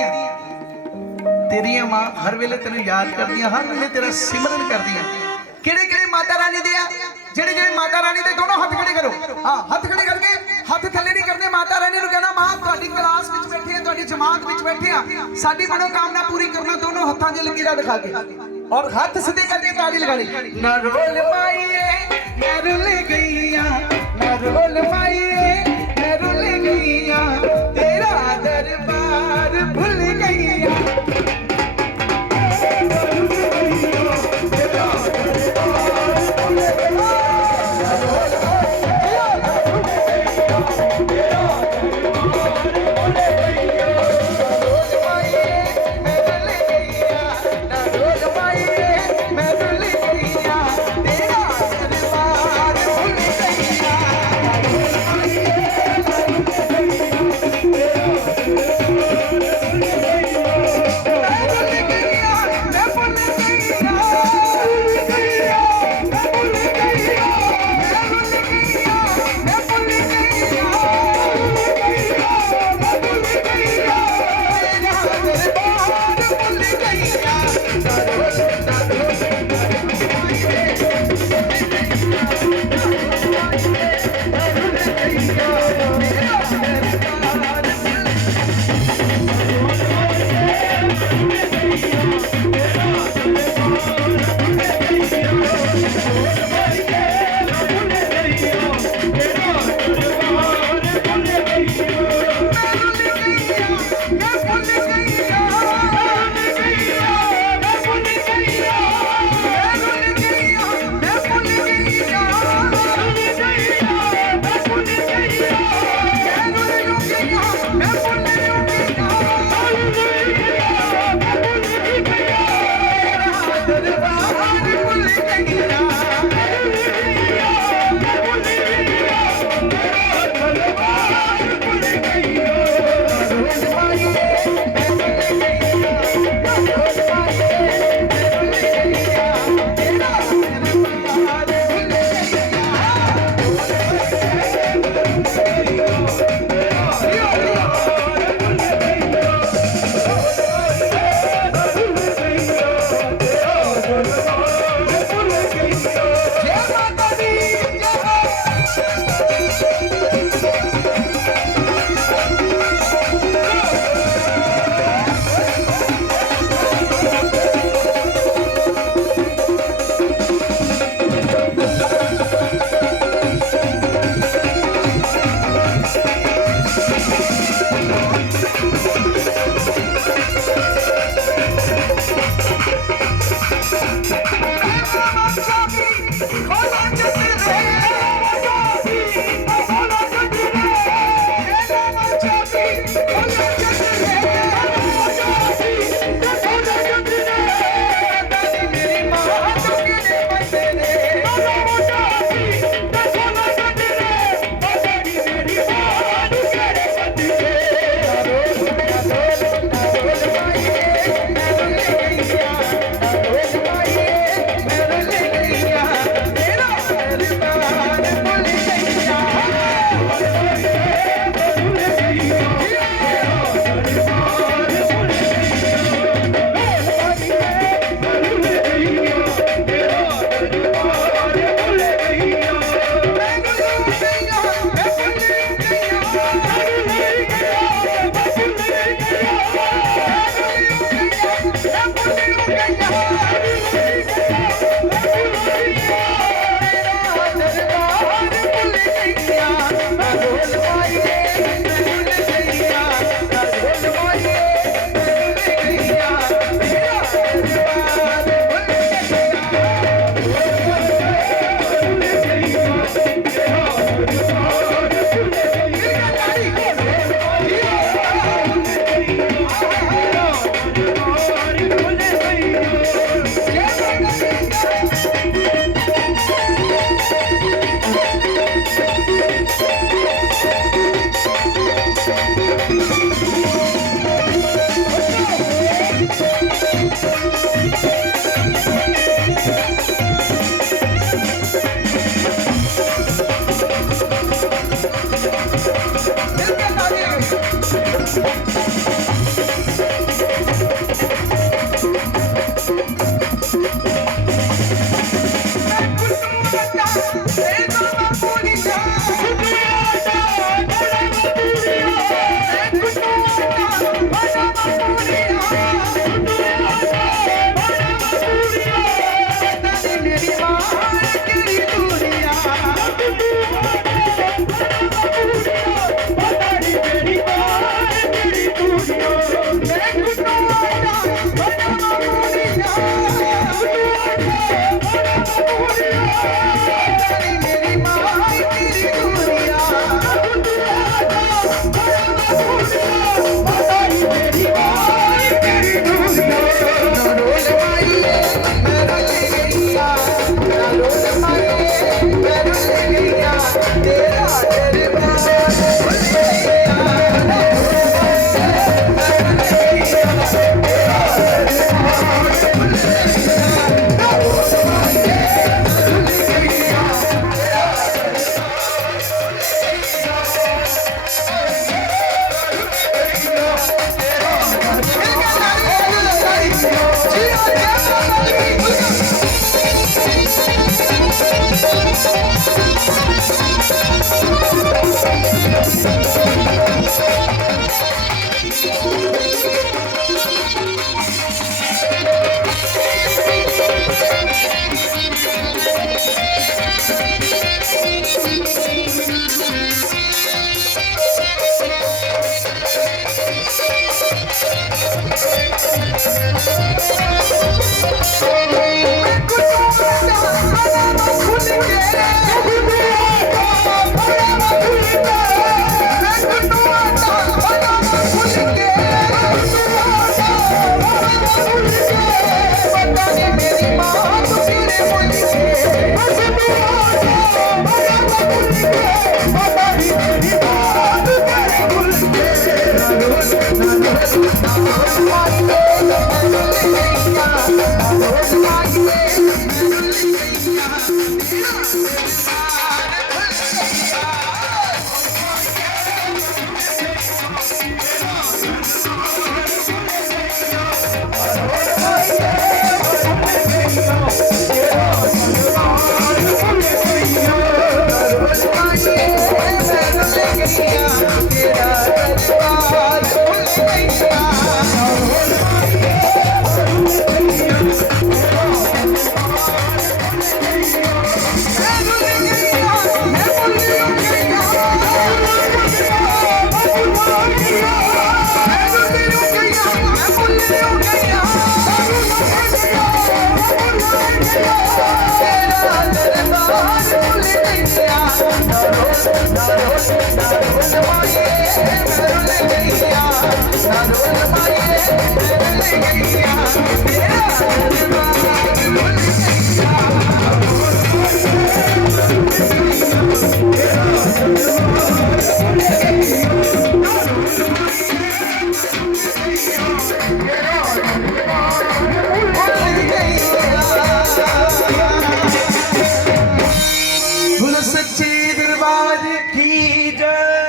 रोंदियां, तेरिया मां हर वेले तेन याद करदियां, हर वेले तेरा सिमरन करदियां। किहड़े किहड़े माता रानी दे आ, जेड़े जेड़े माता रानी दे दोनों हाथ खड़े करो। हाँ, हाथ खड़े करके हाथ थले नहीं करने। माता रानी नूं कहना, मां तुहाडी क्लास विच बैठे हैं, तुहाडी जमात विच बैठे हैं, साडी मनोकामना पूरी करना। दोनों हाथां 'च लकीरां दिखा के और हाथ सीधे करके ताली लगानी। ना रोल माईए मैं रुल गईया, ना रोल माईए मैं रुल गईया, तेरा दरबार भूल गईया।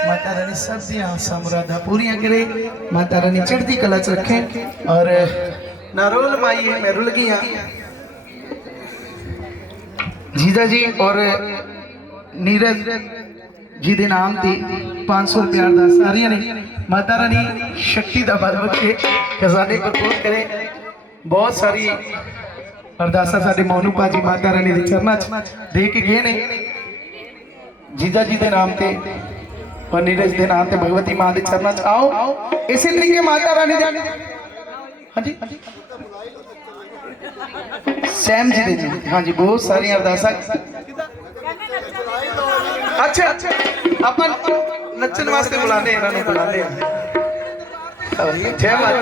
माता रानी सब दी आसां मुरादां पूरियां करे, माता रानी चढ़ती कला च रखे। और नारोल माई है मैं रुल गई हाँ जीजा जी और नीरज जी के नाम से 500 रुपया अरदास सारियां ने। माता रानी शक्ति का बल बख्शे, खजाने भरपूर करे। बहुत सारी अरदासा साडे मोनू भाजी माता रानी के चरणों च दे के गए ने। जीजा जी के नाम से और नीरज के नाम से भगवती मां के चरणों च आओ। इसी तरीके माता रानी दे हाँ जी सैम जी दे हाँ जी बहुत सारी अरदासा। अच्छा अपन नचन वास्ते बुलाने इन्होंने बुलाने जय माता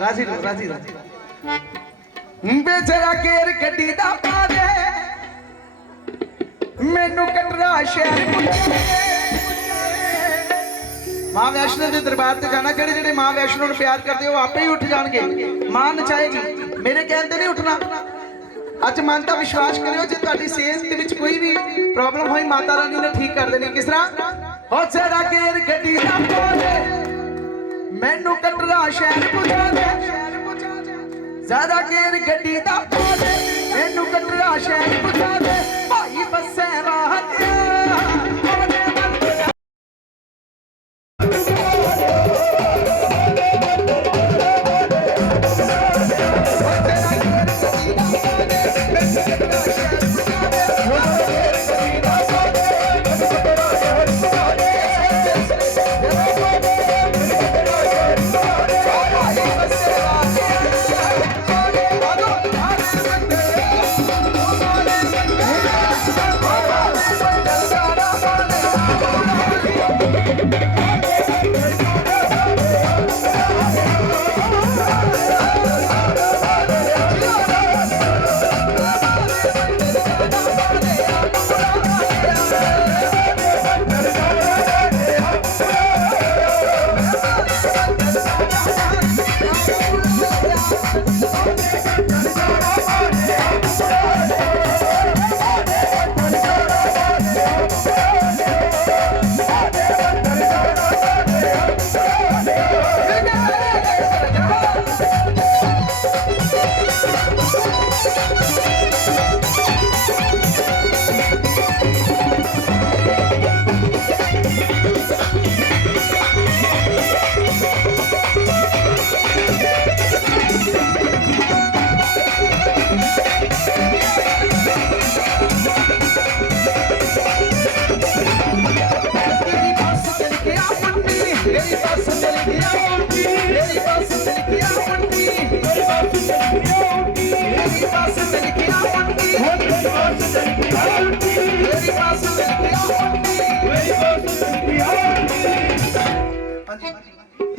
राजी राजी राजी बेचरा केर गड्डी दा पा दे मैनू कटरा शहर मां वैष्णो के दरबार से जाना। जेड़े जेड़े मां वैष्णो को प्यार करते हो आपे ही उठ जाएंगे। मां नचाएगी मेरे कहते नहीं उठना। अज मन का विश्वास करो जो तुम्हारी सेहत के कोई भी प्रॉब्लम हुई माता रानी ने ठीक कर देनी। किस तरह हो जरा गेर गड्डी दा पाले मैनू कटरा शहर पहुंचा दे जरा गेर गड्डी दा पाले मैनू कटरा शहर पहुंचा दे भाई बसे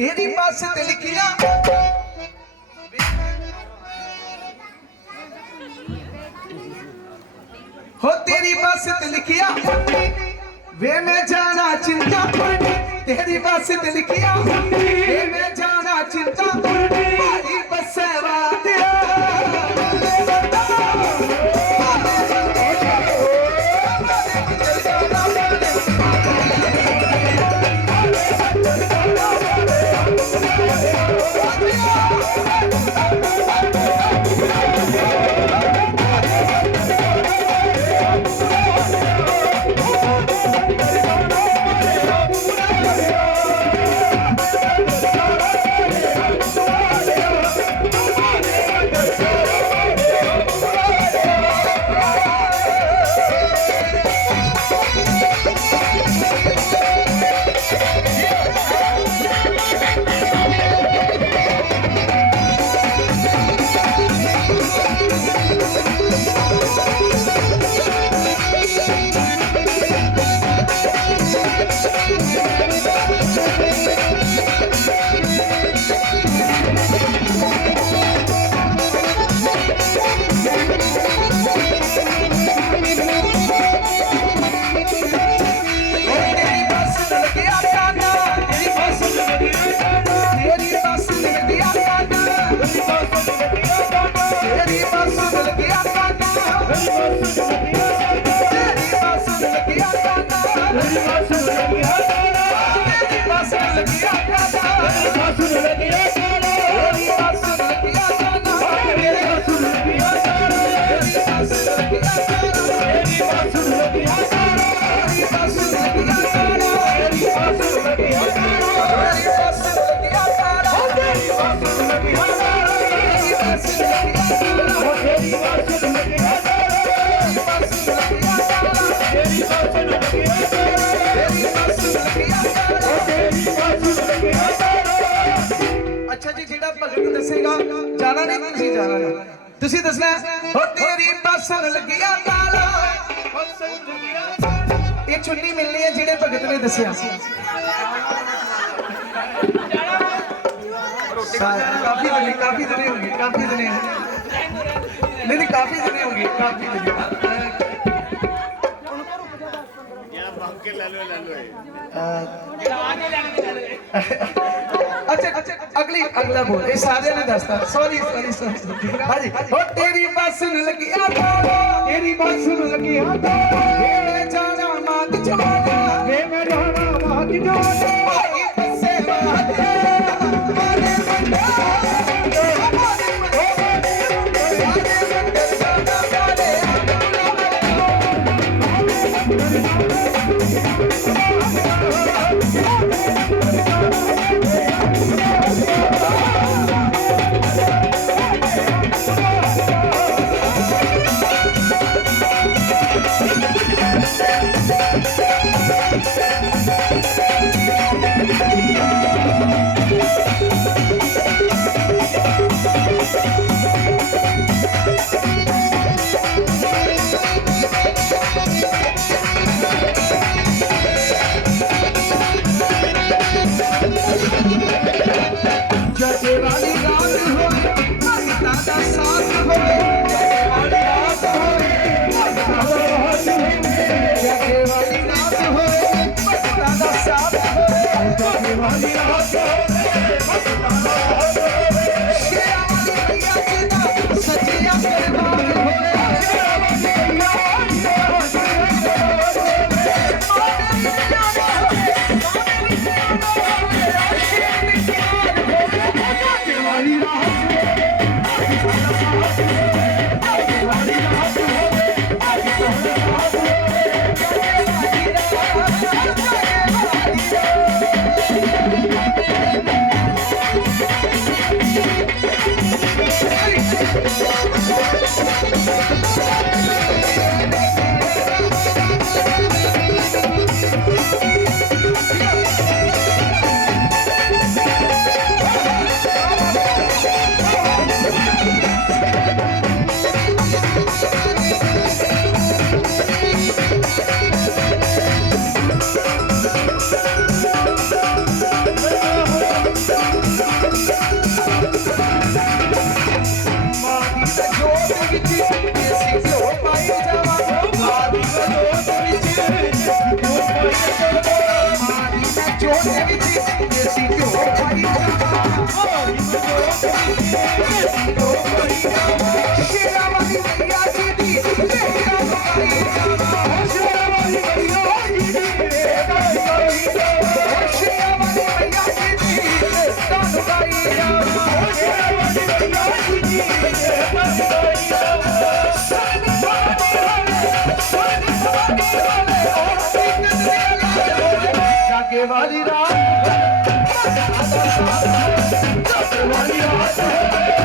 तेरी बस ते लिखिया हो तेरी बस ते लिखिया वे मैं जाना चिंता तेरी बस ते लिखिया वे मैं जाना चिंता भाई बस अच्छा जी, जेड़ा भगत दसेगा जाना नहीं, तुसी जाना नहीं, तुसी दसना हो तेरी बसन लगिया ताला। ये चुन्नी मिलनी है जेड़े भगत ने दसिया। काफी जने होंगे, काफी जने नहीं, काफी जने होंगे, काफी जने। अच्छा, अगला बोल, ये सारे ने दसता। सॉरी हाँ जी। हो तेरी बसन लगिया ताला, तेरी बसन लगिया ताला, मैं जाना मांग जाना, मैं जाना मांग जाना, भाई बसे बाते मारे बंदा, जगे वाली रात होए, भगता दा साथ होए, जगे वाली रात होए, भगता दा साथ होए, जगे वाली रात होए, भगता दा साथ होए, जगे वाली रात होए, भगता दा साथ होए, शेरा वाली मैया जी दा सजिया दरबार होए, शेरा वाली मैया जी दा सजिया दरबार होए, जागे वाली रात, जागे वाली रात।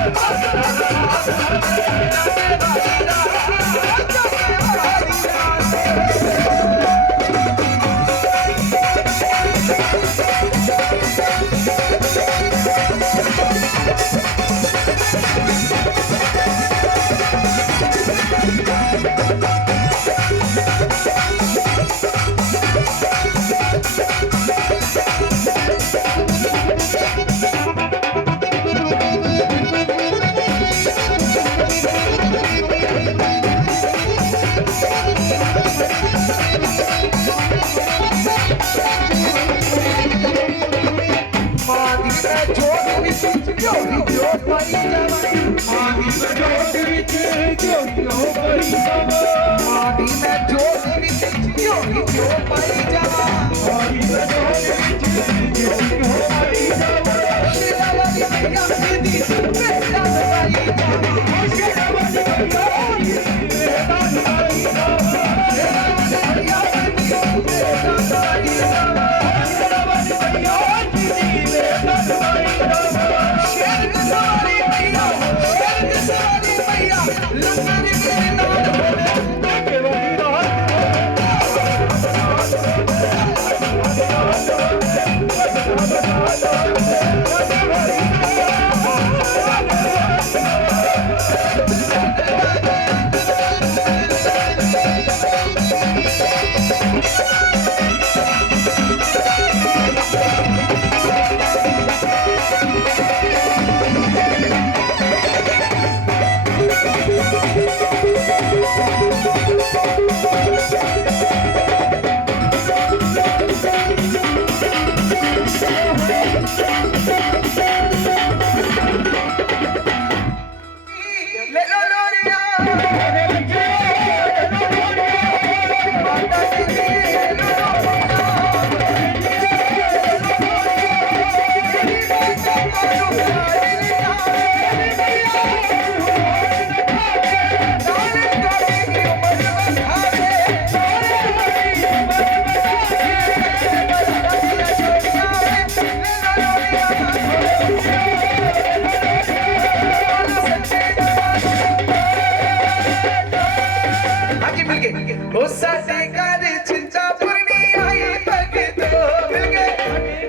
साडे घर चिंतापुरनी आई भगतो मिल गए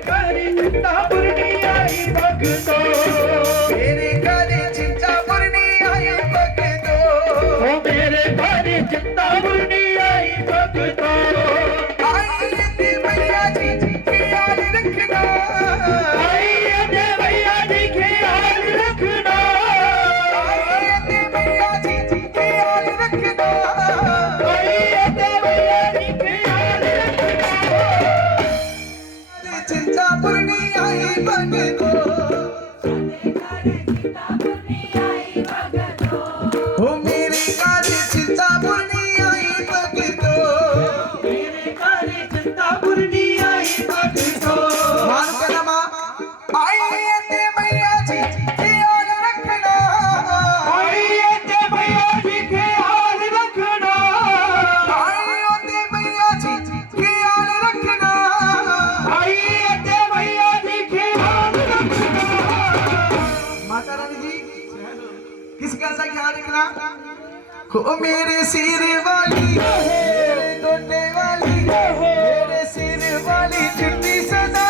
साडे घर चिंतापुरनी आई भगतो मेरे घर चिंतापुरनी आई भगतो ओ मेरे घर चिंतापुरनी आई भगतो आई ते मैया जी ख्याल रखना आई ते मैया जी ख्याल रखना आई ते मैया जी ख्याल रखना आई ते मैया जी ख्याल रखना चिंतापुरनी आई भगतो ओ मेरे घर चिंतापुरनी आई भगतो मेरे घर चिंतापुरनी आई भगतो मान के नमा आई ते मैया जी ख्याल रखना आई ते मैया जी ख्याल रखना आई ते मैया जी ख्याल रखना आई ते मैया जी ख्याल रखना माता रानी जी किस गल का ख्याल रखना ओ मेरे सिर वाली मेरे गोटे वाली मेरे सिर वाली चुन्नी सदा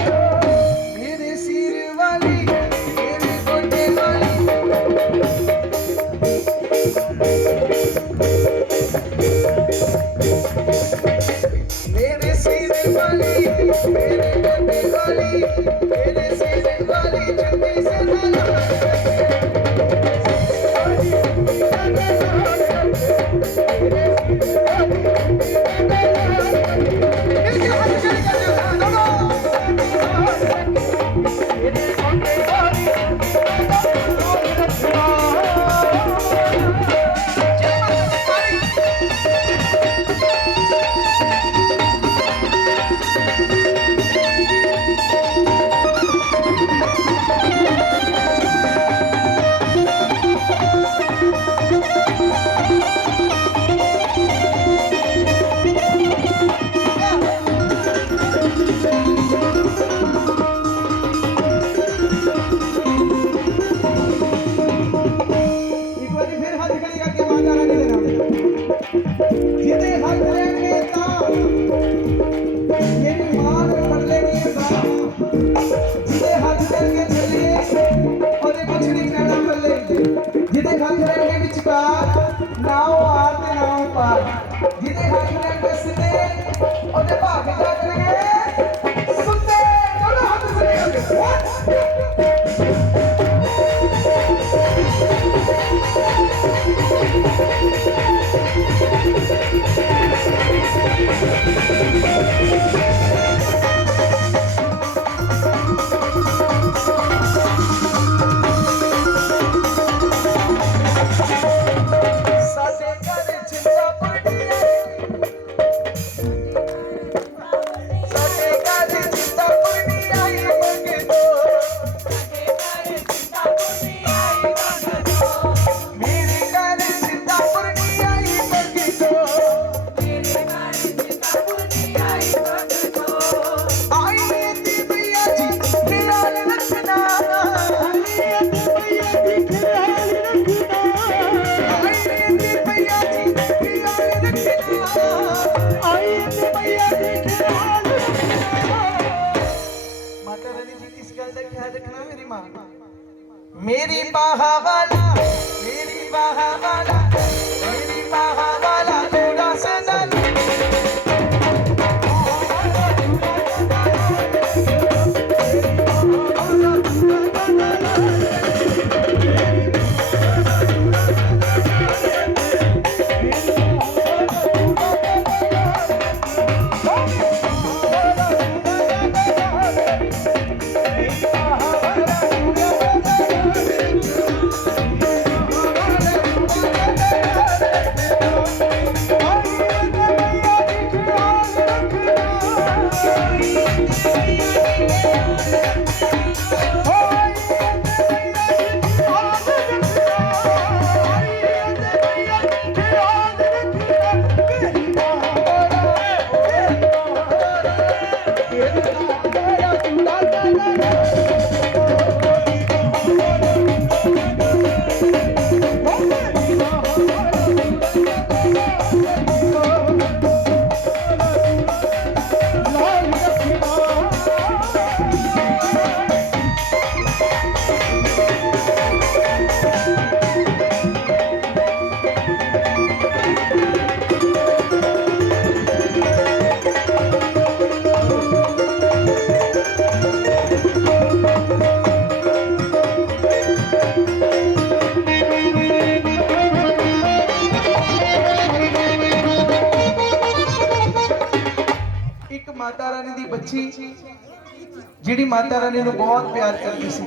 मेरे सिर वाली मेरे गोटे वाली मेरे सिर वाली मेरे गोटे वाली मेरे सिर वाली चुन्नी से एक बारी फिर हाथ खड़े करके माता रानी के नाम जिते हाथ लेंगे ता मेरी मां को पढ़ लेंगे बाप जिते हाथ लेंगे चले और कुछ नहीं कहना पल्ले जिते हाथ लेंगे विचकार नाओ आर ते नाओ पार जिते हाथ लेंगे सीधे और भाग जा करेंगे सुनते दोनों हाथ से लेंगे साडे घर चिंतापुरनी साडे घर चिंतापुरनी आई भगतो मेरे घर चिंतापुरनी आई भगतो आई ते मैया जी ख्याल रखना आई ते मैया जी ख्याल रखना आई ते मैया जी ख्याल रखना आई ते मैया जी ख्याल रखना माता रानी जी किस गल का ख्याल रखना मेरी मां मेरी बाहा वाला मेरी बाहा वाला मेरी बाहा वाला थोड़ा सदा रानी दी बच्ची जिहड़ी माता रानी नूं बहुत प्यार करदी सी,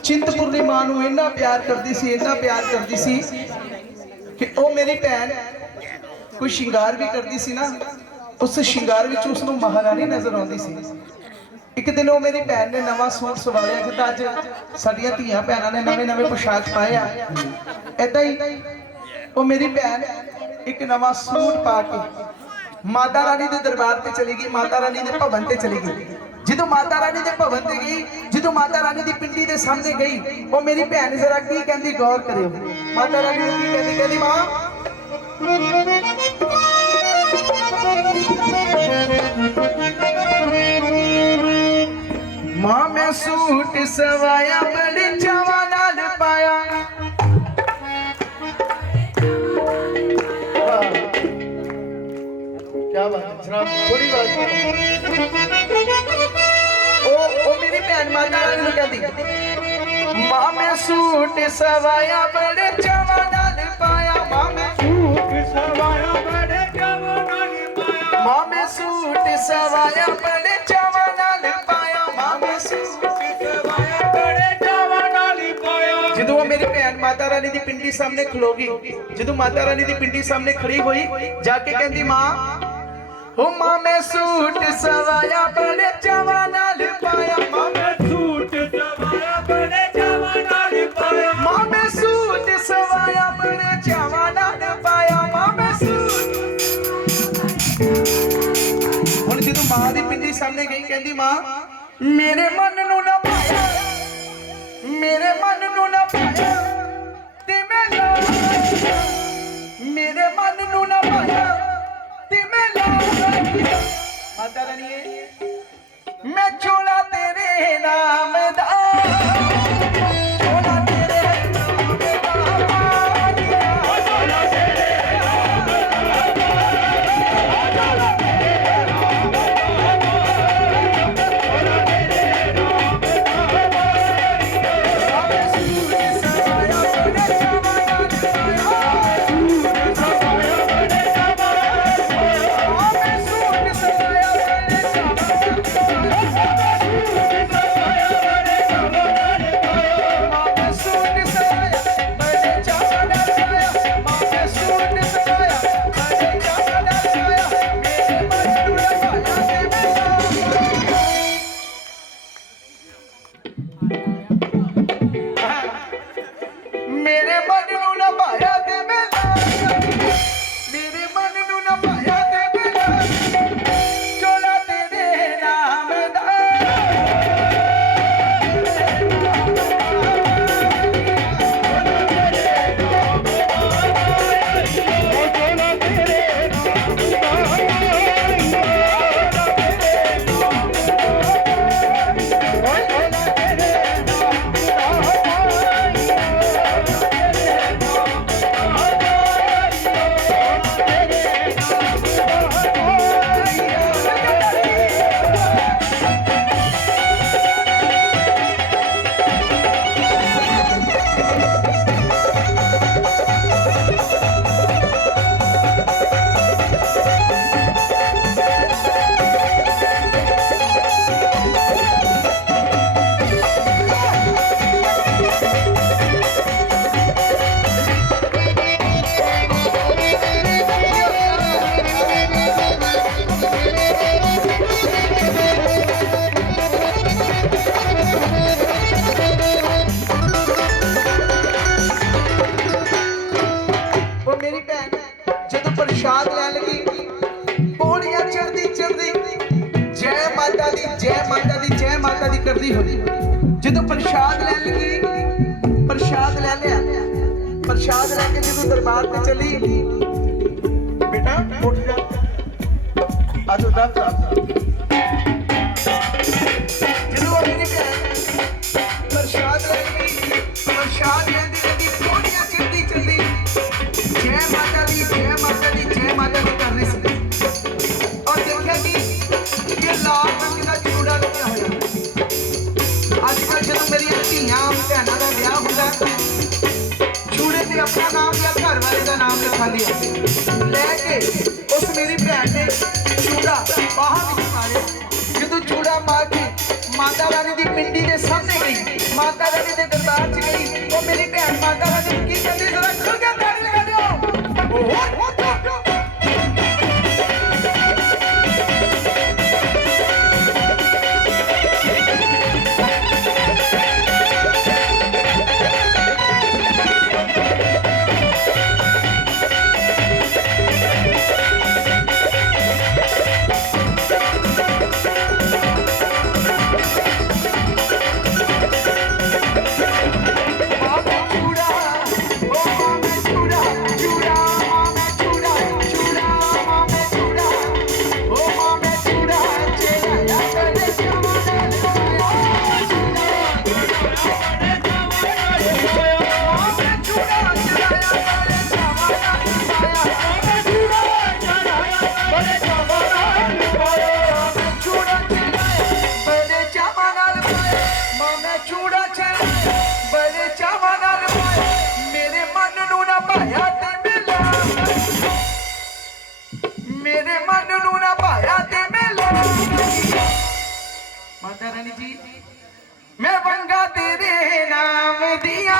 चिंतपुरनी मां नूं इन्ना प्यार करदी सी, इन्ना प्यार करदी सी कि ओ मेरी भैन कोई श्रृंगार भी करदी सी ना, उस श्रृंगार विच उसनूं महारानी नजर आउंदी सी। एक दिन वो मेरी भैन ने नवा सूट सवाया, जिद्दां अज साडियां धीआं भैणां ने नवे नवे पोशाक पाए आ, ऐदां ही वो मेरी भैन एक नवा सूट पा के माता रानी के दरबार पे चली गई, माता रानी के भवन ते चली गई। जो माता रानी के भवन ते गई, जो माता रानी की पिंडी के सामने गई, वो मेरी भैन जरा की कहती गौर करियो। माता रानी की कहती, कहती मां मैं सूट सवाया बड़े चावा नाल पाया। क्या बात है, जनाब थोड़ी बात। ओ मेरी भैन माता रानी नूं कहती, मां मैं सूट सवाया बड़े चावा नाल पाया। मां मैं सूट सवाया बड़े चावा नाल पाया। मां मैं सूट सवाया बड़े चावा नाल पाया। मां मैं सूट सवाया बड़े चावा नाल पाया। ਜਦੋਂ मेरी भैन माता रानी दी पिंडी सामने खलोगी, ਜਦੋਂ माता रानी दी पिंडी सामने खड़ी हुई, जाके कहंदी मां हो मां मैं सूट सवाया बड़े चावा नाल पाया। मां मैं सूट सवाया बड़े चावा नाल पाया। मां मैं सूट सवाया बड़े चावा नाल पाया। मां मैं सूट। हुण जदों मां दी पिंडी सामने गई, कहंदी मां मेरे मन नूं ना पाया, मेरे मन नूं ना पाया ते मैं ला, मेरे मन नूं ना पाया ते मैं ला। माता रानी मैं चोला तेरे नाम दा, चोला तेरे नाम दा, चोला तेरे नाम दा, चोला तेरे नाम दा, चोला तेरे नाम दा। मैं सूट सवाया बड़े चावा नाल पाया। सूट सवाया बड़े चावा नाल पाया। मैं सूट सवाया बड़े चावा नाल पाया। मैं सूट सवाया बड़े चावा नाल पाया। मैं सूट सवाया बड़े चावा नाल पाया। मेरे मन नूं ना पाया ते मैं ला। मेरे मन नूं ना पाया ते मैं ला, मेरे मन नूं ना पाया ते मैं ला, चोला तेरे नाम दा, चोला तेरे नाम करदी होई। जो प्रसाद लै लगी, प्रसाद लै लिया, प्रसाद लैके जो दरबार पे चली, बेटा उठ जा, आज दस जो मेरी प्रसाद लै लगी, प्रसाद लेंदी लेंदी थोड़ियां चलदी चलदी जय माता दी जय माता दी जय माता दी कर रही सी, और देखा कि ये लाल रंग का चूड़ा लगा हुआ। आजकल जो मेरी धीआं भैनों का ब्याह होता चूड़े से अपना नाम या घर वाले का नाम लिखा लिया, लैके उस मेरी भैन ने चूड़ा बाहर मारे। रानी के दरबार च गई वो मेरी भैन माता रानी की कहती जरा खुल के ताड़ी लगा दो माता रानी जी मैं बंगा तेरे नाम दिया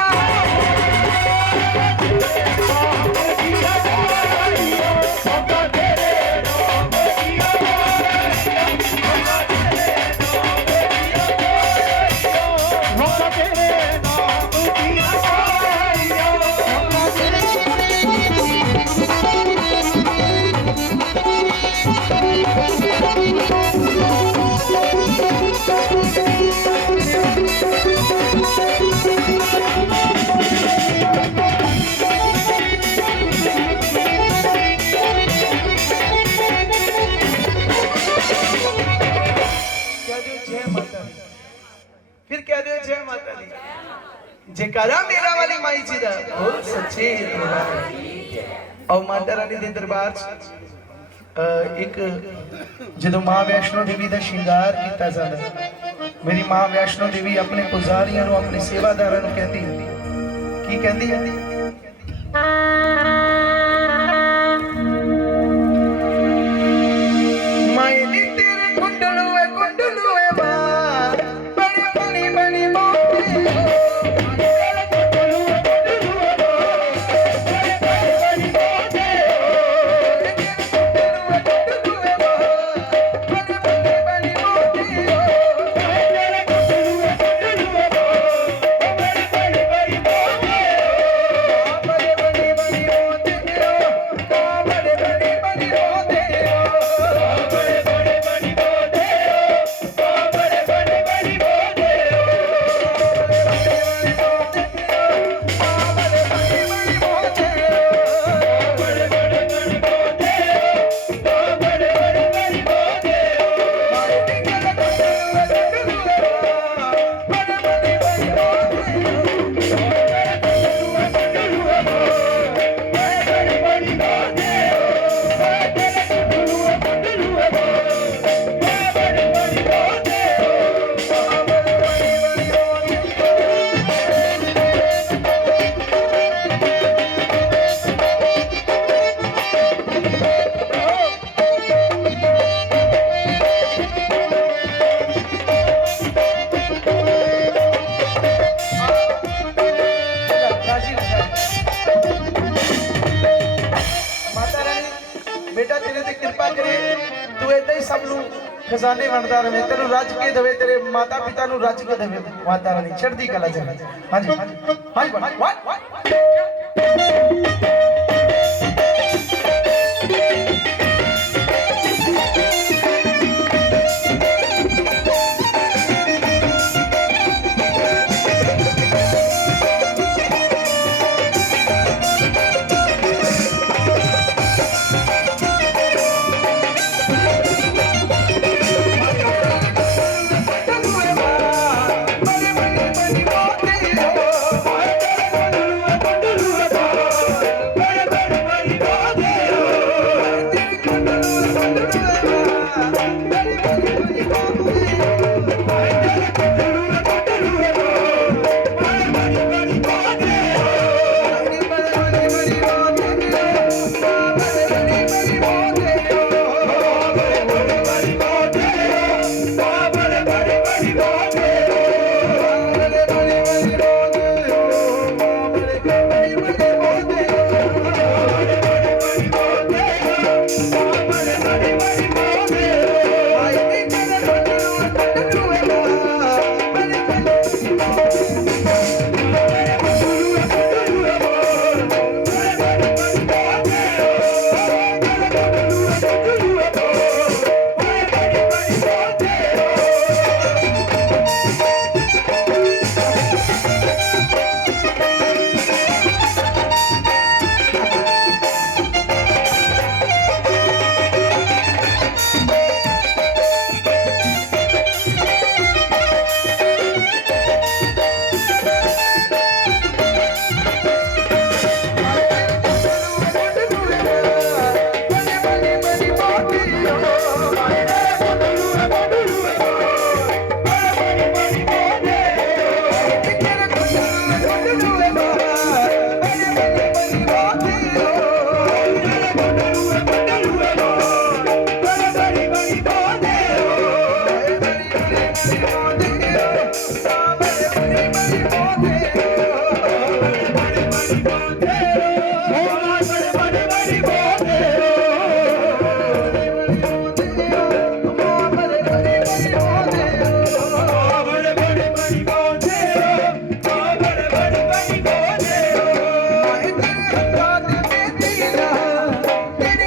फिर कह दो जय माता दी जयकारा मेरा वाली माई जी दा बोल सच्चे और माता रानी दे दरबार एक जो मां वैष्णो देवी का श्रृंगार किया जाता मेरी मां वैष्णो देवी अपने पुजारियों अपने सेवादारों कहती की कहती है बेटा तेरे ते कृपा करे तू ऐसे ही सब खजाने वंडदा रहे तेन रज के देवे तेरे माता पिता रज के देवे माता रानी चढ़ती कला जाए। हाँ जी हाँ जी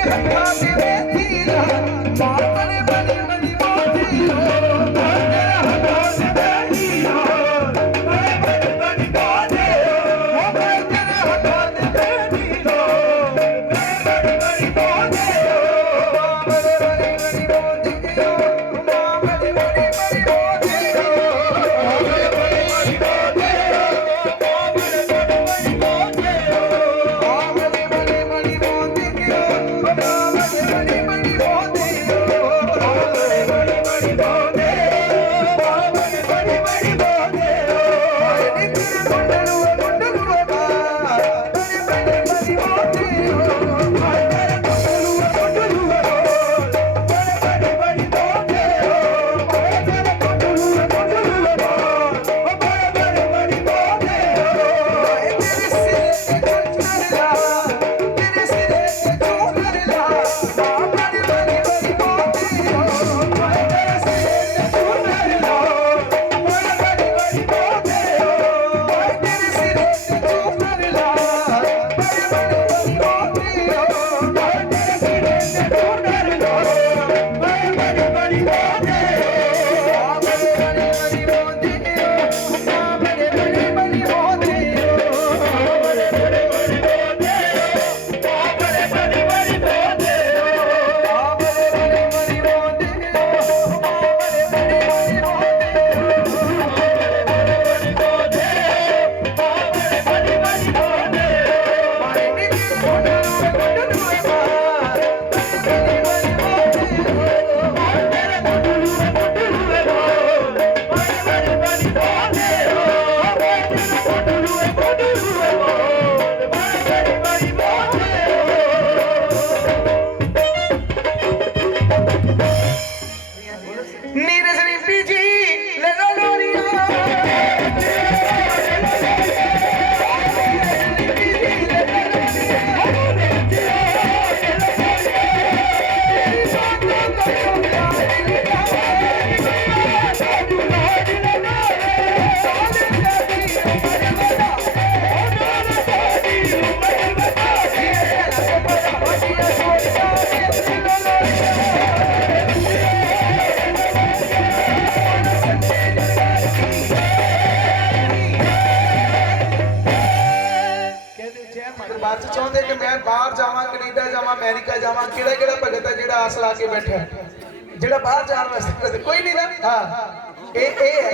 हत्थां ते मेहंदी ला मां बड़ी बड़ी बड़ी मोती हो तेरे हत्थां ते मेहंदी ला बड़ी बड़ी बड़ी मोती हो मैं तेरे हत्थां ते मेहंदी ला बड़ी बड़ी बड़ी मोती हो बड़ी बड़ी बड़ी मोती हो मां बड़ी बड़ी बड़ी मोती हो बड़ी बड़ी बड़ी मोती हो मां बड़ी बड़ी बड़ी मोती हो मां बड़ी बड़ी बड़ी मोती हो मां बड़ी बड़ी बड़ी मोती हो मां बड़ी बड़ी बड़ी मोती हो मां बड़ी बड़ी बड़ी मोती हो निकल गुंडलुआ गुंडलुआ बड़ी बड़ी बड़ी मोती हो तेरे गुंडलुआ गुंडलुआ बड़ी बड़ी बड़ी मोती हो तेरे गुंडलुआ गुंडलुआ बड़ी बड़ी बड़ी मोती हो तेरे सिर पे चुनर ला तेरे सिर पे चुनर ला मां बड़ी बड़ी बड़ी मोती हो तेरे सिर पे चुनर ला बड़ी बड़ी बड़ी मोती हो तेरे सिर पे चुनर ला बड़ी बड़ी बड़ी मोती हो तेरे सिर पे चुनर ला बड़ी बड़ी बड़ी मोती हो बड़ी बड़ी बड़ी मोती हो मां बड़ी बड़ी बड़ी मोती हो बड़ी बड़ी बड़ी मोती हो मां बड़ी बड़ी बड़ी मोती हो मां बड़ी बड़ी बड़ी मोती हो मां बड़ी बड़ी बड़ी मोती हो नीरज रिंपी जी ले लो ਬਾਅਦ ਚ ਚਾਹੁੰਦੇ ਕਿ ਮੈਂ ਬਾਹਰ ਜਾਵਾਂ ਕੈਨੇਡਾ ਜਾਵਾਂ ਅਮਰੀਕਾ ਜਾਵਾਂ ਕਿਹੜਾ ਕਿਹੜਾ ਭਗਤ ਹੈ ਜਿਹੜਾ ਆਸ ਲਾ ਕੇ ਬੈਠਾ ਹੈ ਜਿਹੜਾ ਬਾਹਰ ਜਾਣ ਵਾਸਤੇ ਕੋਈ ਨਹੀਂ ਨਾ ਹਾਂ ਇਹ ਹੈ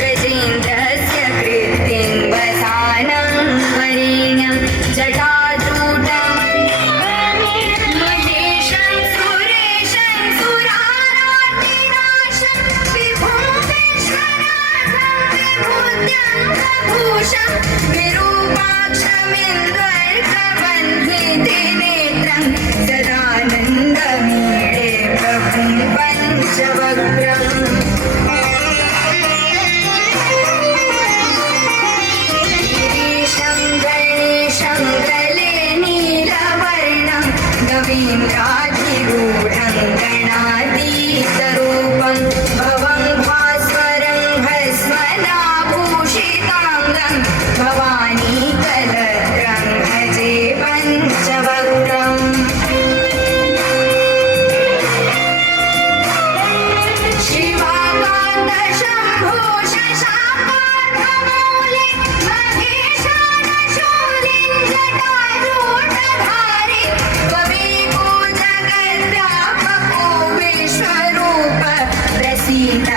गजेन्द्रस्य कृत्तिं वसानं वरेण्यं जटाजूटं महेशं सुरेशं सुरारातिनाशं विभुं विश्वनाथं विभूत्यङ्गभूषं विरूपाक्षमिन्द्वर्कवह्नित्रिनेत्रं सदानन्दमीडे प्रभुं पञ्चवक्त्रम् रवीन्द्राधिरूढं गणातीतरूपं भवं भास्वरं भस्मनाभूषिताङ्गं भवानीकलत्रं भजे पञ्चवक्त्रम् शिवाकान्तशम्भो शशाकान्धमौले महेशानशूलिं जटारूढधारी त्वमेको जगद्व्यापको विश्वरूप प्रसीद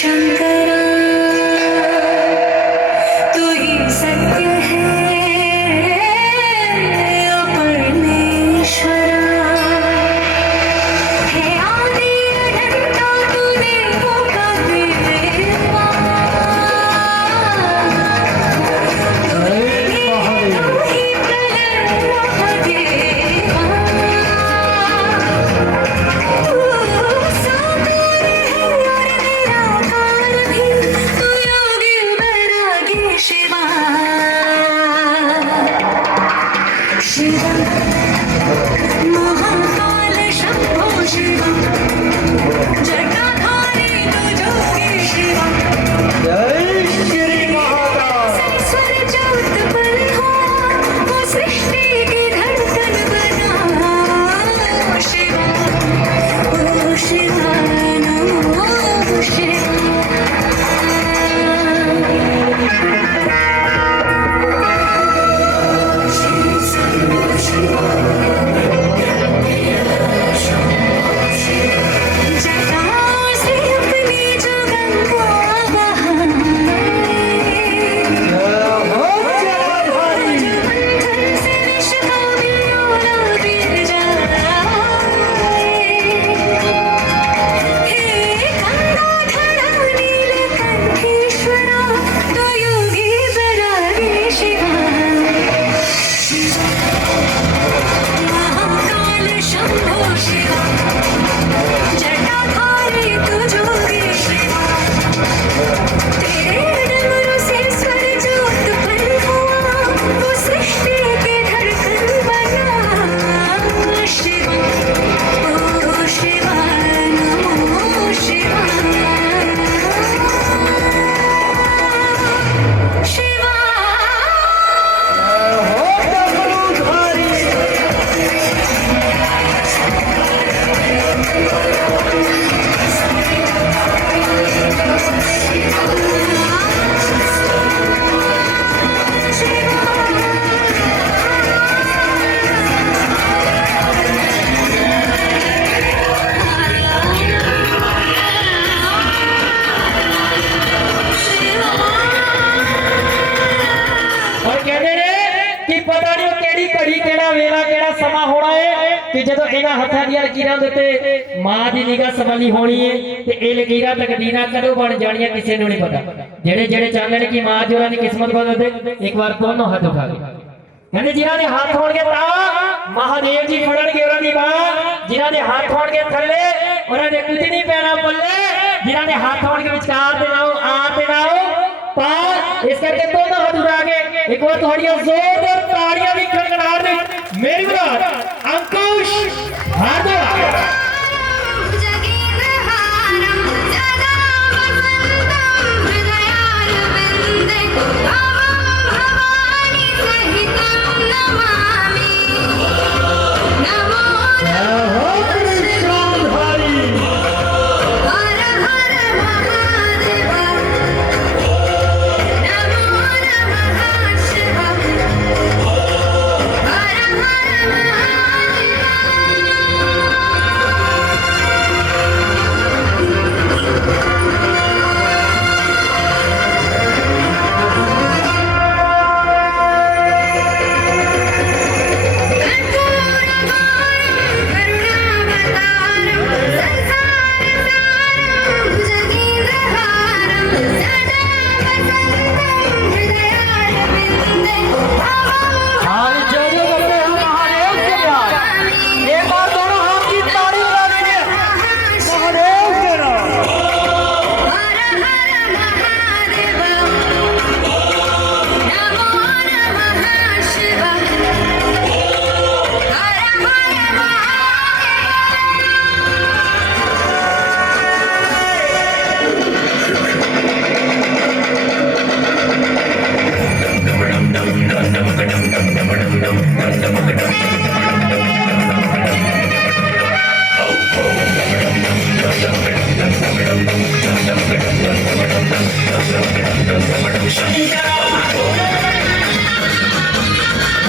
शंकरा तू ही सत्य है परमेश्वरा हे आदि अनंता तू देवों का देवा तू ही प्रलय महादेवा तू साकार है और निराकार भी तू योगी वैरागी शिवा शिवा महाकाल शंभो शिवा जटाधारी तू जोगी शिवा सरस्वर ज्योत बल्हा वो सृष्टि की धड़कन बना शिवा ओ शिवा नमो शिवा जटा से अपनी जो गंगा बहाए बंधन से विष का बिलोला गिर जाए हे गंगाधरा नीलकंठेश्वरा तो योगी वैरागी शिवा महाकाल शंभो शिवा जटाधारी तू जोगी शिवा तेरे डमरू से स्वर ज्योत बल्हा वो सृष्टि की धड़कन बना शिवा ओ शिवा नमो शिवा शिवा और कहते ने कि पता नहीं केड़ी घड़ी केड़ा वेला केड़ा समा होना है कि जदों इन्हां हत्थां दी लकीरां दे उत्ते मां दी निगाह सवाली होनी है ते ये लकीरां तकदीरां कदों बन जाणियां किसी नूं नहीं पता जेड़े जेड़े चाहते हैं कि मां जी उन्हां दी किस्मत बदल दे एक बार दोनों हाथ उठा के कहते जिन्हां दे हाथ होणगे तां महादेव जी फड़नगे उन्हां दी बांह जिन्हां दे हाथ होणगे थल्ले उन्हां दे कुछ नहीं पैना पल्ले जिन्हां दे हाथ होणगे विचकार ते नाओ आ ते नाओ पार इस करके दोनों हाथ उठा के एक बार थोड़ियां जोरदार तालियां भी खड़खड़ा दे मेरी बात अंकुश हाथ जगीरहारं सदा वसन्तं हृदयारविन्दे भवं भवानी सहितं नमामि नमो नमः हर हर महादेव नमो नमः शिवा हर हर हाथ जोड़ो करते हैं महादेव के प्यार एक बार दोनों हाथ की ताली बजा दीजिए महादेव के नाम हर हर महादेव नमो नमः शिवा हर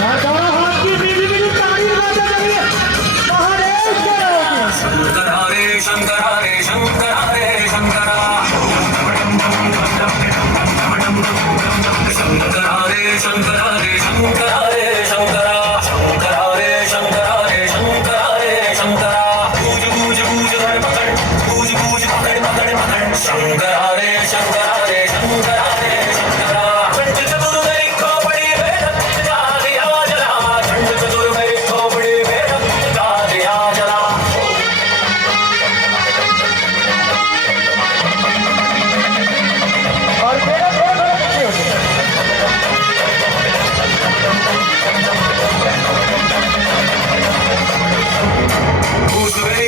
हर दोनों हाथ की मीठी मीठी ताली बजा दीजिए महादेव के नाम शंकर हरे शंकर हरे शंकर हरे शंकर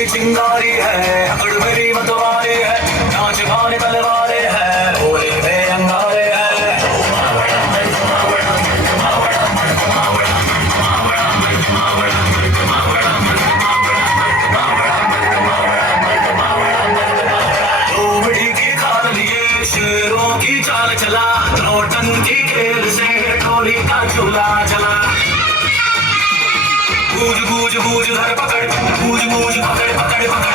चिंगारी है, अकड़ मेरी मतवारी है, नाच गाने तलवारे है, भोले में अंगारे है। लोमड़ी की खाल लिए शेरों की चाल चला, नौटंकी खेल से टोली का झूला चला। गूंज गूंज गूंज धर पकड़, गूंज गूंज पकड़ पकड़ पकड़।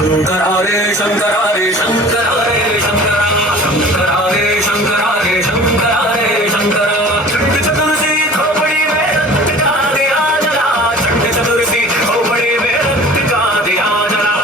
शंकर हरे शंकर हरे शंकर हरे शंकर, शंकर हरे शंकर हरे शंकर हरे शंकर। चंड चतुर्सी खोपड़ी में रक्त का दिया जला, चंड चतुर्सी खोपड़ी में रक्त का दिया जला।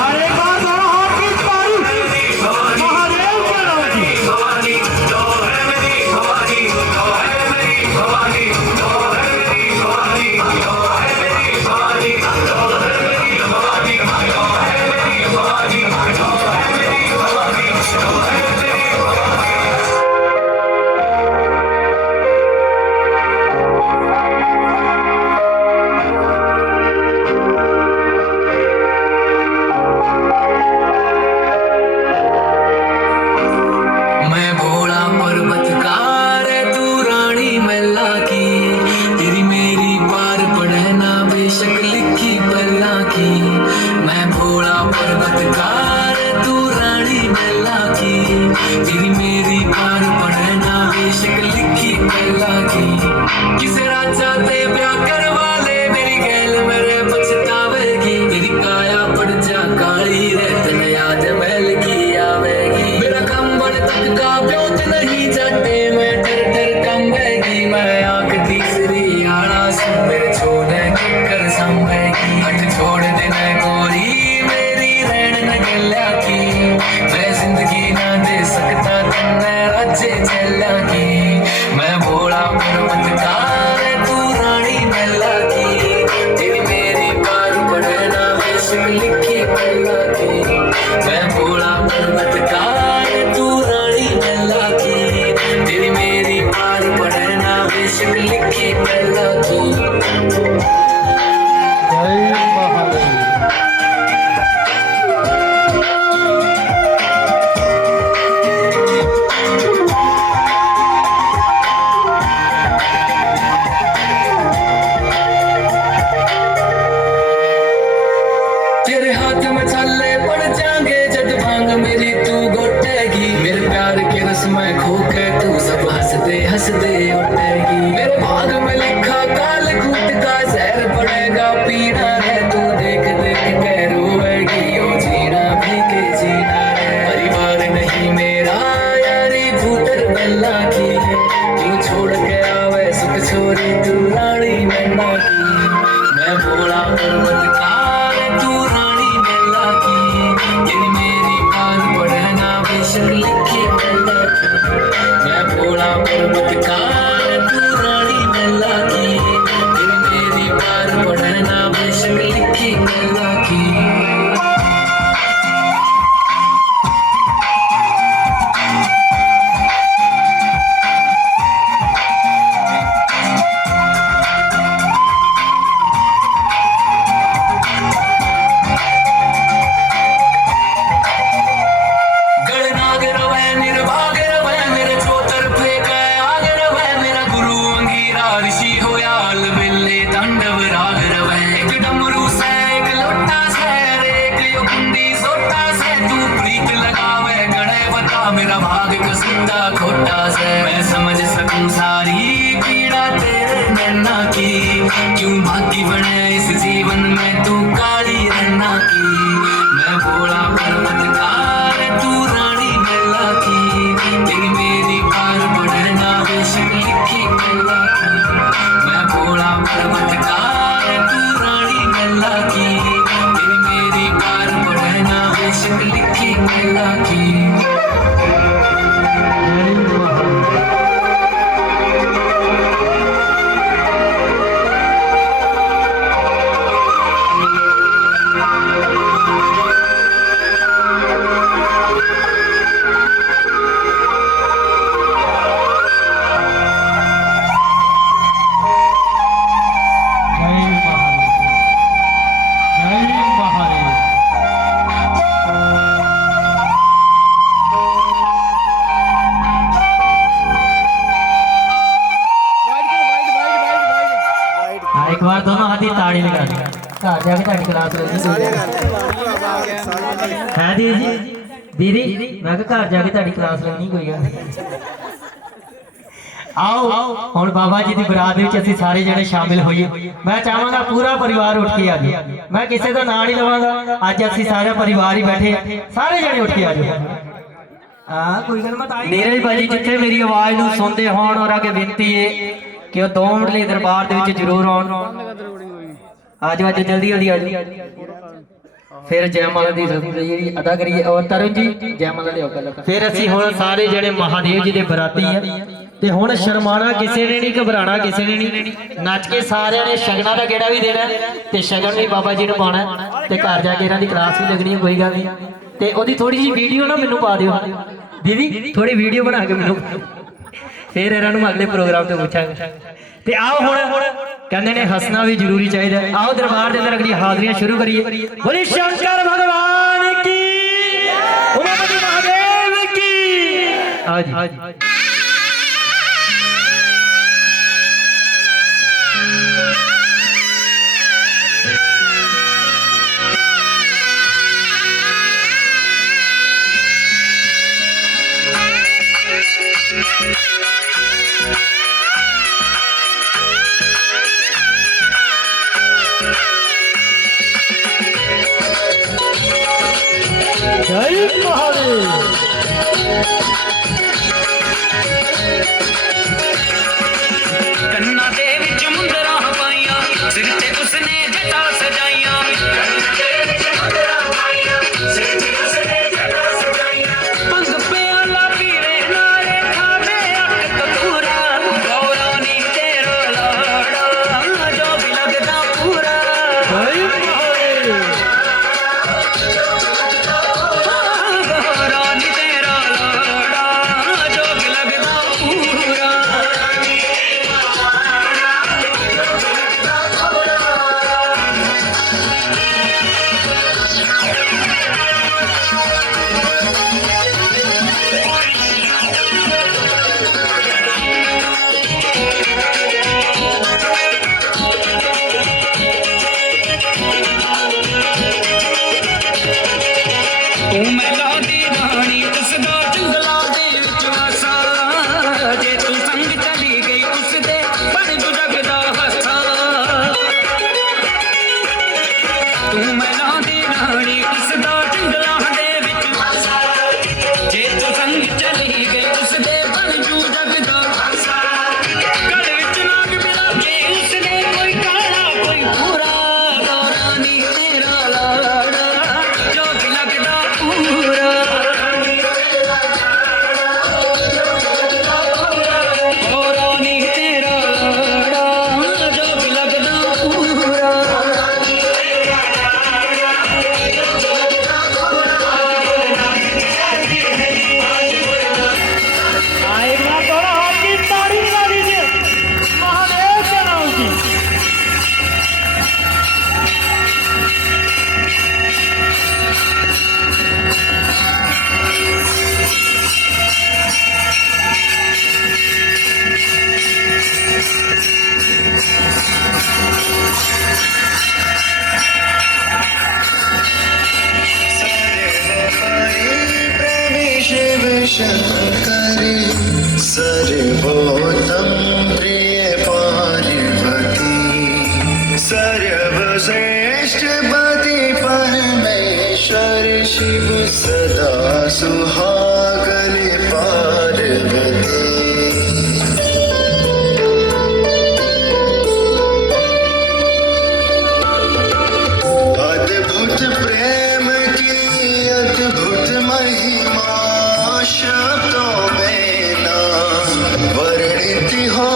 अरे बात हाथ की तारीफ महादेव के नाम की। भवानी जो है मेरी भवानी, जो है मेरी भवानी, जो है मेरी भवानी, जो है मेरी भवानी, जो है मेरी भवानी, जो है मेरी भवानी, जो है मेरी भवानी, जो है मेरी भवानी। मैं भोला पर्वतकार तू रानी मैला की, तेरी मेरी पार पड़े ना बेशक लिखी पल्ला की। मैं भोला पर्वतकार तू रानी मैला की, तेरी मेरी पार पड़े ना बेशक लिखी पल्ला की। किसे राजा ते ब्याह करवा ले मेरी गैल मेरे पछतावेगी, तेरी काया पड़ जा काली रे तन याद महल की आवेगी। मेरा कंबल तक का ब्योच नहीं जाते, मैं डर डर कंबेगी। मैं आंख तीसरी आड़ा सुन मेरे छोड़े कर संभेगी। हट छोड़ देना गोरी मेरी रैन न गल्या की, मैं जिंदगी ना दे सकता तन्ने राज्य चला की। मैं भोला पर्वतकार तू रानी मैला की, तेरी मेरी पार पड़े ना बेशक लिखी पल्ला की। मैं भोला पर्वतकार तू रानी मैला की, तेरी मेरी पार पड़े ना बेशक लिखी पल्ला की। जय महादेव। तेरे हाथ में छाले पड़ जाएंगे जब भांग मेरी तू गोटेगी। मेरे प्यार के रस में खो के तू सब हंसते हंसते उठेगी। मेरे भाग में लिखा काल कूट का जहर पड़ेगा पीना है, तू देख देख के रोएगी। ओ जीना भी के जीना है, परिवार नहीं मेरा यारी भूतर बल्ला की। तू छोड़ के आवे सुख छोरी तू रानी मैना की। मैं भोला पर्वतकार तू रानी मैला की, तेरी मेरी पार पड़े ना बेशक लिखी पल्ला की। मैं भोला पर्वतकार तू रानी मैला की, तेरी मेरी पार पड़े ना बेशक लिखी पल्ला की। मन में तू काली रन्ना की मैं भोला पर्वतकार तू रानी मैला की तेरी मेरी पार बढ़ना बेशक लिखी मैला की मैं भोला पर्वतकार तू रानी मैला की तेरी मेरी पार बढ़ना बेशक लिखी मैला की एक बार दोनों हाथी ताड़ी लगा दी घर जाके ताड़ी क्लास लगी है दीदी दीदी मैं कहा घर जाके ताड़ी क्लास लगनी कोई गल आओ हुण बाबा जी की बरात विच असीं सारे जने शामिल होइए मैं चाहांगा पूरा परिवार उठ के आ जाए मैं किसी का नाम नहीं लवांगा अज असीं सारा परिवार ही बैठे सारे जने उठ के आ जाओ हाँ कोई गल मत नीरज भाजी जिथे मेरी आवाज नूं सुनदे होण और अगे बेनती है कि वो 2 मिनट लिए दरबार दे विच जरूर आउण आज जल्दी जल्दी आ जाओ फिर जयमाला दी रस्म जी अदा करिए और तरुण जी जयमाला लियाओ पहले फिर असीं हुण सारे जने महादेव जी दे बराती हैं ते हुण शर्माना किसी ने नहीं घबराना किसी ने नहीं नच के सारे ने शगना का गेड़ा भी देना ते शगन भी बाबा जी नूं पाना ते घर जाके इन्हां दी क्लास भी लगनी कोई गल नहीं ते ओदी थोड़ी जी वीडियो ना मैनूं पा दिओ दीदी थोड़ी वीडियो बना के मैनूं फिर इन्होंने अगले प्रोग्राम से पूछा ते आओ हुण कहंदे ने हसना भी जरूरी चाहिए आओ दरबार के अंदर अगली हाजरियां शुरू करिए बोले शंकर भगवान की उमापति महादेव की आओ जी जय महादेव कन्ना दे विच मुंदरा पाइया सिर ते उसने जटा सजाइया पंग प्याला पीरे नारे खावे अट कतूरा गौरानी तेरा लाड़ा जो भी लगदा पूरा जय महादेव गौरानी तेरा लाड़ा जो भी लगदा पूरा तू मैला दी रानी उसदा जंगला दे विच वासा जे तू संग चली गई उसदे बन जू जगदा हसा तू मैला दी रानी उसदा जंगला दे विच वासा जे तू संग चली गई उसदे बन जू जगदा हसा गल विच नाग मिला के उसने कोई काला कोई भूरा गौरानी तेरा लाड़ा जो भी लगदा पूरा गौरानी तेरा लाड़ा जो भी लगदा पूरा एक बार थोड़ा हाथ की ताड़ी लगा दीजिए महादेव के नाम की शिव शंकरी सर्वोत्तम प्रिय पार्वती सर्वसे सदा सुहागन पार्वती। अद्भुत प्रेम की अद्भुत महिमा शब्दों में ना वर्णित हो।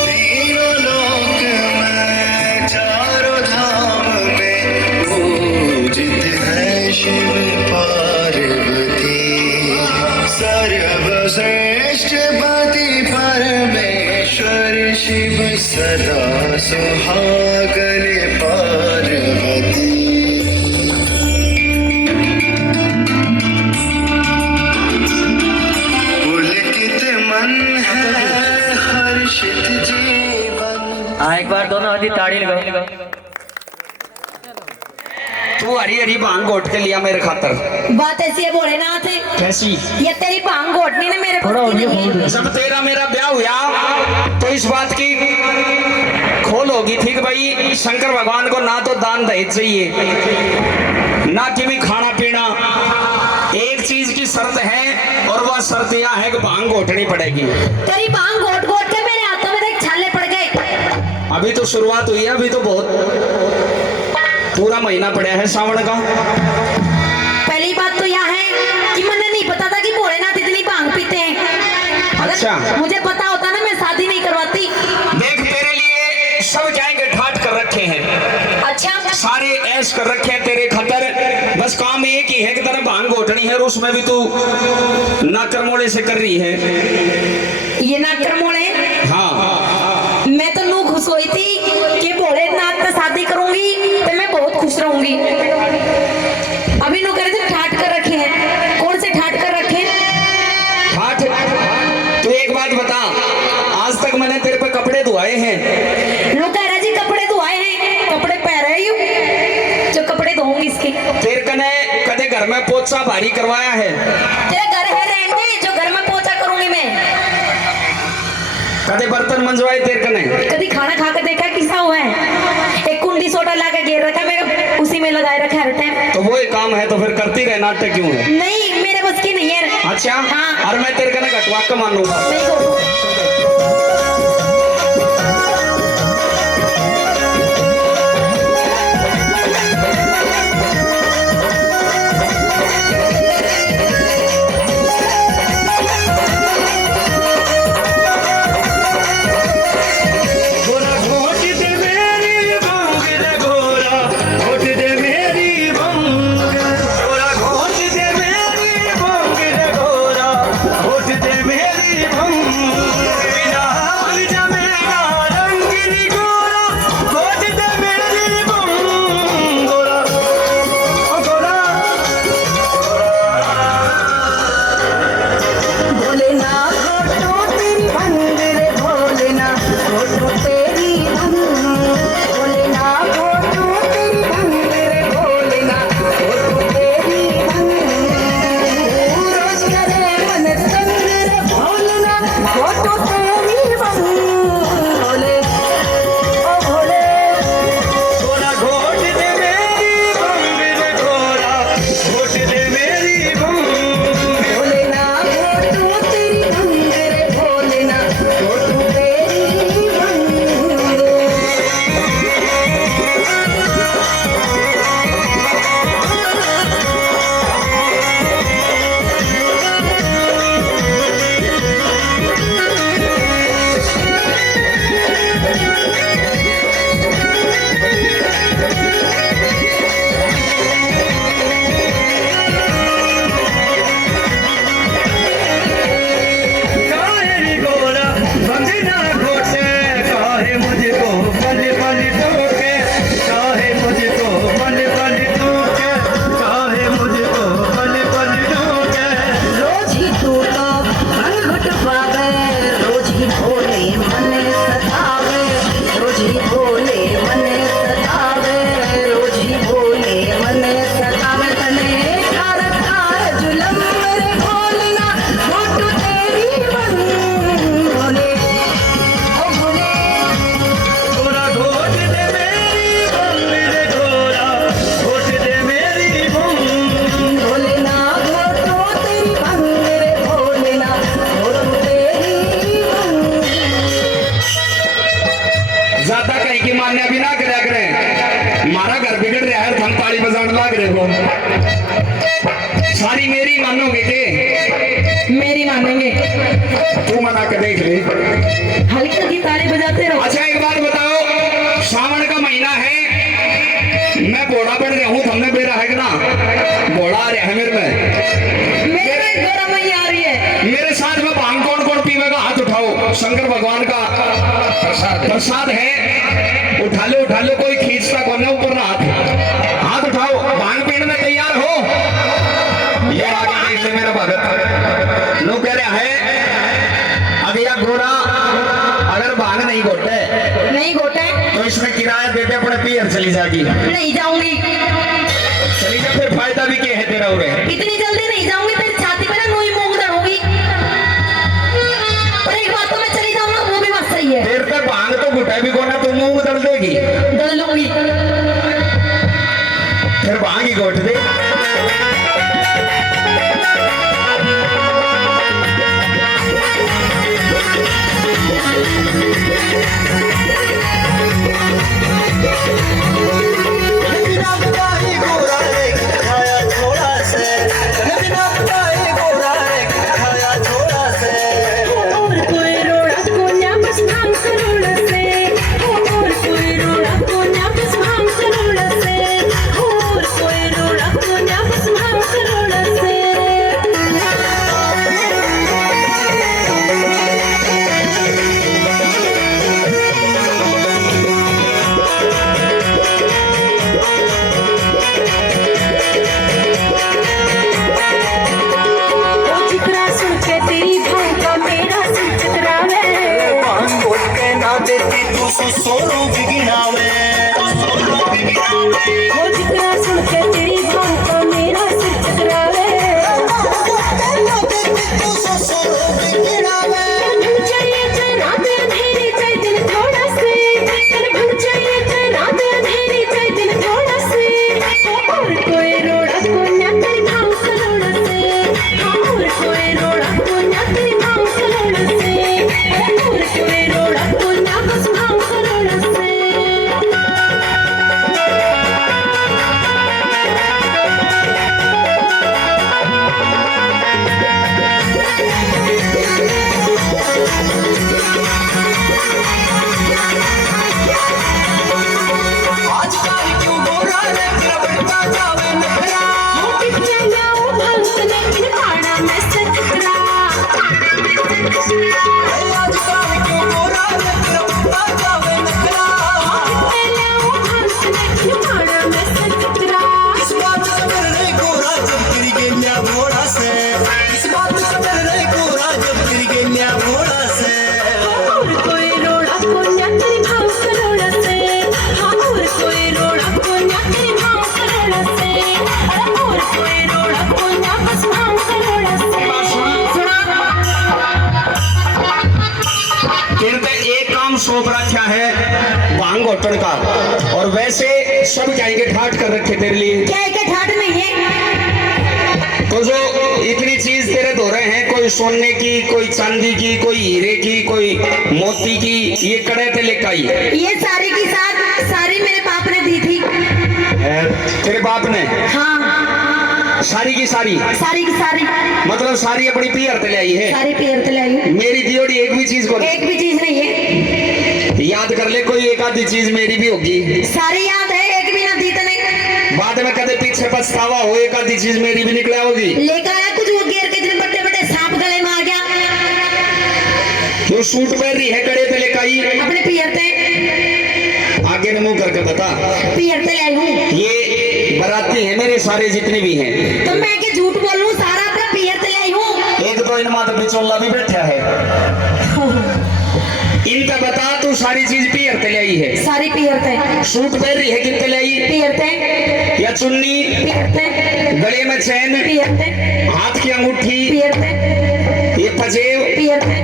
तीनों लोक में चारों धाम में पूजित है शिव पार्वती। सर्वश्रेष्ठ पति परमेश्वर शिव सदा सुहागन पार्वती। पुलकित मन है हर्षित जीवन। हाँ एक बार दोनों हाथी ताड़ी लगाओ। तू हरी हरी भांग घोट के लिया मेरे खातर। बात ऐसी है भोलेनाथ, कैसी? ये तेरी भांग घोटनी ना मेरे थोड़ा बस की और नहीं है। जब तेरा मेरा ब्याह हुआ तो इस बात की खोल होगी थी कि भाई शंकर भगवान को ना तो दान दहेज चाहिए ना कि भी खाना पीना। एक चीज की शर्त है और वह शर्त यह है कि भांग घोटनी पड़ेगी। तेरी भांग घोट घोट के मेरे हाथों में देख छाले पड़ गए। अभी तो शुरुआत हुई है, अभी तो बहुत पूरा महीना पड़ा है सावन का। पहली बात तो यह है कि मुझे नहीं पता था कि भोलेनाथ इतनी भांग पीते हैं। अगर अच्छा। मुझे पता होता ना मैं शादी नहीं करवाती। देख तेरे लिए सब जाएंगे ठाट कर रखे हैं, अच्छा सारे ऐश कर रखे हैं तेरे खतर। बस काम एक ही है कि तेरा भांग घोटनी है और उसमें भी तू नाकरमोड़े से कर रही है। ये नाकरमोड़े। हाँ मैं तो नू खुश हुई थी कि भोलेनाथ से शादी करूंगी तो मैं बहुत खुश रहूंगी। अभी नू करे थे ठाट कर रखे हैं। कौन से ठाट कर रखे हैं? ठाट। तू एक बात बता, आज तक मैंने तेरे पे कपड़े धुआए हैं? नू कह रहा जी कपड़े धुआए हैं, कपड़े पहन रही हूँ जो कपड़े धोऊंगी इसके। तेरे कने कदे घर में पोछा भारी करवाया है? तेरा घर है रहने जो घर में पोछा करूंगी मैं। कदे बर्तन मंजवाए तेरे कने? कभी खाना खा कर देखा किसा हुआ है? एक कुंडी सोडा ला के गिर रखा मेरे, उसी में लगाए रखा हर टाइम। तो वो ही काम है तो फिर करती रहे, नाटक क्यों है? नहीं मेरे बस की नहीं है। अच्छा हाँ। और मैं तेरे कने घटवा के मानूंगा। नहीं करूँ। की मान्य भी ना करया करें। हमारा घर बिगड़ रहा है, हम ताली बजाने लाग रहे हो। सारी मेरी मानोगे के? मेरी मानेंगे। तू मना कर देख ले। हल्की हल्की ताली बजाते रहो। अच्छा एक बात बताओ, सावन का महीना है, मैं घोड़ा बढ़ रहा हूँ, हमने बेरा है कि ना? घोड़ा आ रहा है मेरे में, मेरे में गौरा मैया आ रही है। मेरे साथ में भांग कौन कौन पीवेगा? हाथ उठाओ। शंकर भगवान का प्रसाद है, उठा लो, कोई खींचता कौन है ऊपर ना हाथ उठाओ। भांग पीने में तैयार हो? ये आगे देख ले मेरा भगत। लोग कह रहे हैं अभी यह घोड़ा अगर भांग नहीं घोटे तो इसमें किराया देते अपने पियर चली जाएगी। नहीं जाऊंगी। चली जा, फिर फायदा भी क्या है तेरा? उरे इतनी जल्दी नहीं जाऊंगी, तेरी छाती पे ना नोई मूंग दड़ूंगी। पर एक बात तो मैं चली जाऊँ ना, वो भी बात सही है। देर तक भांग तो घुटा भी कोना, तो मुंह दल देगी। दल लूंगी। फिर भांग ही घोट दे। सोनू बिगिनावे वो जितना सुन के तेरी बात का मेरा सिर चकरावे। चाहिए चाहे रात अंधेरी, चाहे दिन थोड़ा से। चाहिए चाहे रात अंधेरी, चाहे दिन थोड़ा से। और कोई रोड़ा को ना तेरी भाव करोड़ से। और कोई रोड़ा को ना तेरी भाव करोड़ से। और कोई रोड़ा को ना बस भाव करोड़ से। सौंप रखा है भांग घोटन का, और वैसे सब जाएंगे ठाट कर रखे तेरे लिए। क्या है? ठाट नहीं है। तो जो इतनी चीज तेरे धो रहे हैं, कोई सोने की, कोई चांदी की, कोई हीरे की, कोई मोती की, ये कड़े ते लेकर आई। ये सारी की सारी मेरे बाप ने दी थी। तेरे बाप ने? हाँ। सारी की सारी मतलब सारी अपनी पियर ते ले आई है। सारी पियर ते ले आई। मेरी दियोड़ी एक भी चीज को एक भी चीज नहीं है। याद कर ले, कोई एक आधी चीज मेरी भी होगी। सारी याद है, एक भी ना दी तने। बाद में कदे पीछे पछतावा हो, एक आधी चीज मेरी भी निकला होगी। लेकर आया कुछ वो गिर के दिन बड़े बड़े सांप गले में आ गया। जो सूट पहन रही है कड़े पे लेकर आई अपने पियर ते। आगे ने मुंह करके बता। पियर ते ले आई हूँ। ये बराती है मेरे सारे जितने भी हैं। तो मैं के झूठ बोलूं, सारा अपना पियर ते ले आई हूँ। एक तो इन माता बिचौला भी बैठा है। इनका बता, तू सारी चीज पियर ते ले आई है? सारी पियर ते। सूट पहन रही है कितने ले आई? पियर ते। या चुन्नी? पियर ते। गले में चैन? पियर ते। हाथ की अंगूठी? पियर ते। ये पजेब? पियर ते।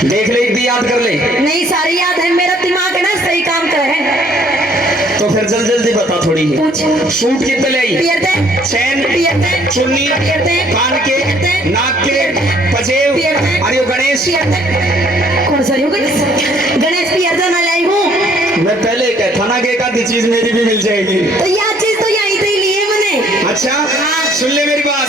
देख ले, एक भी याद कर ले। नहीं, सारी याद है। मेरा दिमाग है ना, सही काम कर है। तो फिर जल्दी बता थोड़ी। पूछ। सूट कितने ले आई? पियर ते। चैन? पियर ते। चुन्नी? पियर ते। कान के? पियर ते। नाक के? पियर ते। पजेब? पियर ते। अरे वो गणेश? पियर ते। कौन सा योग? की चीज मेरी भी मिल जाएगी। तो यह चीज तो यहीं से ही लिए मैंने। अच्छा सुन ले मेरी बात।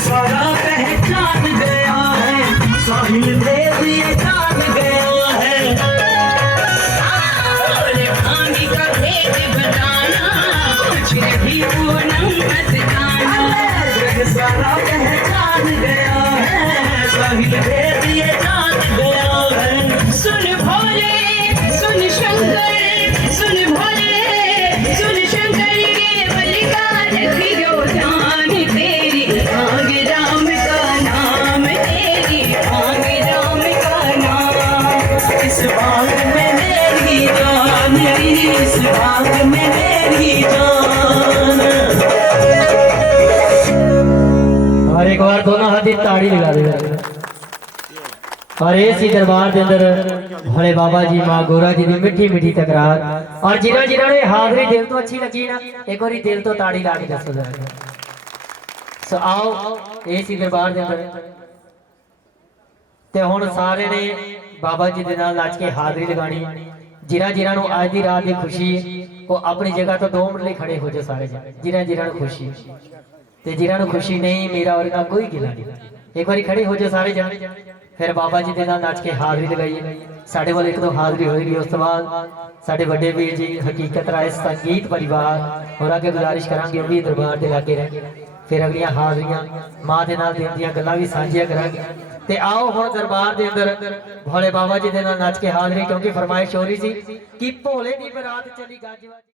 सारा पहचान गया है, साहिल देव ये जान गया है। भांगी का भेद बताना, कुछ नहीं पूनम मस्ताना। जग सारा पहचान गया है, साहिल देव ये जान गया है। सुन भोले सुन शंकर, सुन भोले सुन शंकर के बलिदान दियो जान तेरी। भाग राम का नाम तेरी, भाग राम का नाम। इस भाग में मेरी जान, इस भाग में मेरी जान। और एक बार दोनों हाथी ताड़ी लगा दे। और इसी दरबार के अंदर भोले बाबा जी माँ गोरा जी की मिठी मिठी तकरार। और जिन्हों जिन्हों ने हाजरी दिल तो अच्छी लगी ना, एक बार दिल तो ताड़ी ला के दसो जरा। सो आओ इसी दरबार के अंदर ते हुण सारे ने बाबा जी के नाल नच के हाजरी लगानी। जिन्हां जिन्हां नूं अज दी रात की खुशी वो अपनी जगह तो 2 मिनट लिए खड़े हो जाओ सारे जने। जिन्हां जिन्हां नूं खुशी ते जिन्हां नूं खुशी नहीं, मेरा और इनका कोई गिला नहीं। एक बार खड़े हो जाओ सारे जने, फिर बाबा जी के नाल नच के हाजरी लगाइए। साढ़े वाल 1-2 हाजरी होएगी, उस तो बाद साढ़े बड़े वीर जी हकीकत राय संगीत परिवार और आगे गुजारिश करांगे भी दरबार के लागे रह। फिर अगलियां हाजरियां मां के नाल दिन दियां गल्लां भी सांझियां करांगे। ते आओ हुण दरबार के अंदर भोले बाबा जी के नाल नच के हाजरी, क्योंकि फरमाइश हो रही सी कि भोले की बरात चली गज।